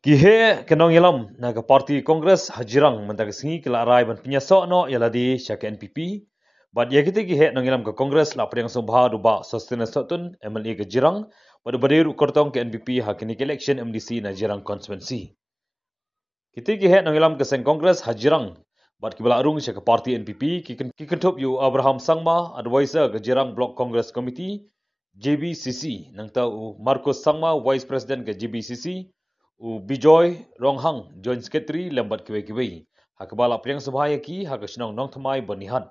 Kihe kenong ilam naga parti Kongres hajirang mentag singi kila arai ban pinyasok no yaladi syaka NPP. Bad ya kita kihe nong ilam ke Kongres la priang sombha duba sustain sotun MLA ke jirang pada badir kortong ke NPP hakini ke election MDC na jirang constituency. Kita kihe nong ilam ke seng Kongres hajirang bad kibala arung syaka parti NPP kikentup yu Abraham Sangma advisor ke jirang Block Congress Committee JBCC nang tau Marcos Sangma Vice President ke JBCC Bijoy Ronghang Joint Secretary lambat kiwe-kiwe. Hakabala priang sabhaya ki hakasinong nong thamai banihan.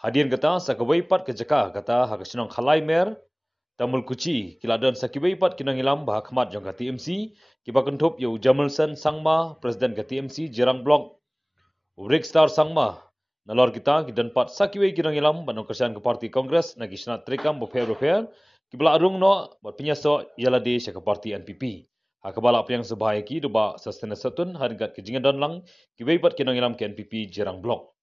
Hadian kata sakawai pat ke jaka kata hakasinong khalai mer tamul kuci kiladan sakiwai pat kinang ilam bah khmat jong kati MC kiba kentup yu Jamelson Sangma Presiden kati MC Jirang Block Rickstar Sangma nalor kita kidan pat sakiwai kinang ilam banong kerjaan ke parti Kongres nagi senat trikam bofer kibala arung no bat pinyaso yalade syaka parti NPP. Hakabala priang sebahaya ki duba sustain satun hargat ke jingadan lang kiwei pat kinang ilam ke NPP Jirang Block.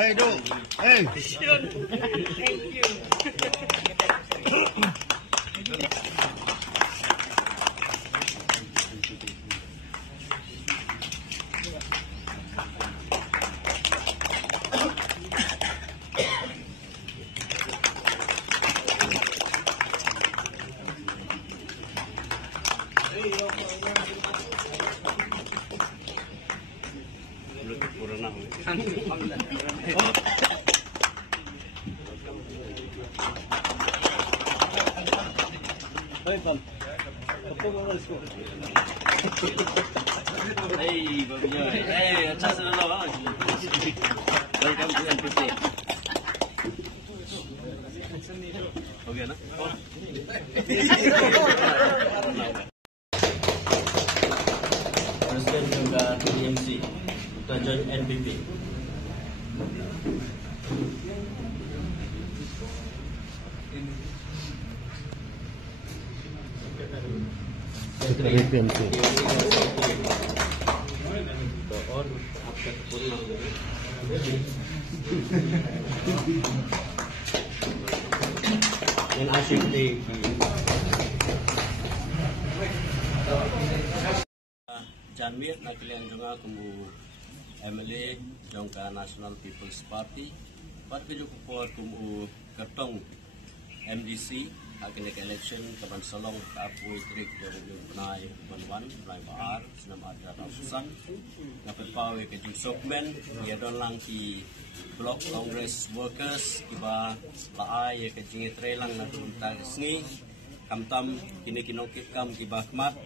Hey, do. Hey. Thank you. Hey, अच्छा से लो welcome to NPP हो गया ना Presiden juga TMC untuk join NPP. Yang asyik di Janmir na kalian juga kumu MLA jongka National People's Party pat keju kupor kumu kertong MDC akan election kapan salong tapui trik yang benai banwan benai baar senam ada ratusan dapat pawe keju sokmen ya don lang ki Block Congress Workers kiba laai ya keju trelang na tunta sni kamtam kini kinokit kam kiba khmat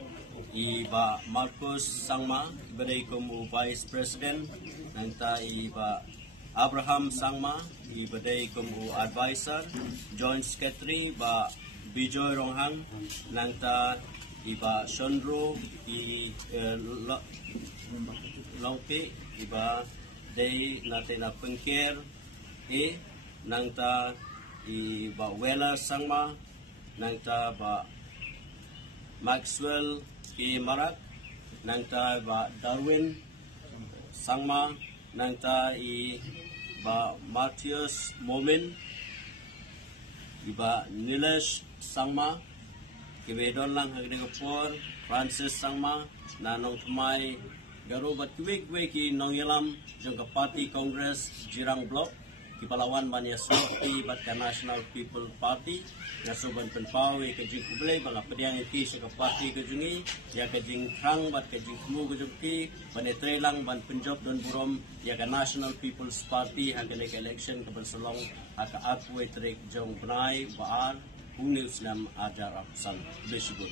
iba Marcos Sangma ibadai kumu Vice President nanta iba Abraham Sangma ibadai kumu Advisor Joint Secretary ba Bijoy Ronghang nanta iba Sondro i Longpi iba day natin na pengkir nanta iba Wela Sangma nanta ba Maxwell Ki Marak nanta ba Darwin Sangma nanta ba Matthias Momin iba Nilesh Sangma kibedon lang hagde kapor Francis Sangma nanong tumay garubat kiwik ki nong ilam jong party Congress Jirang Block Kipalawan ban ya sorti bat ka National People Party nga soban penpawi ka jing kublay bala pediang iti sa party ka jungi ya ka jing krang bat ka jing kemu ka jungki panetre lang ban penjob don burom ya ka National People's Party hanggang ka election ka bersolong aka atwe trek jong benai baar unil Islam ajar apsan besigut.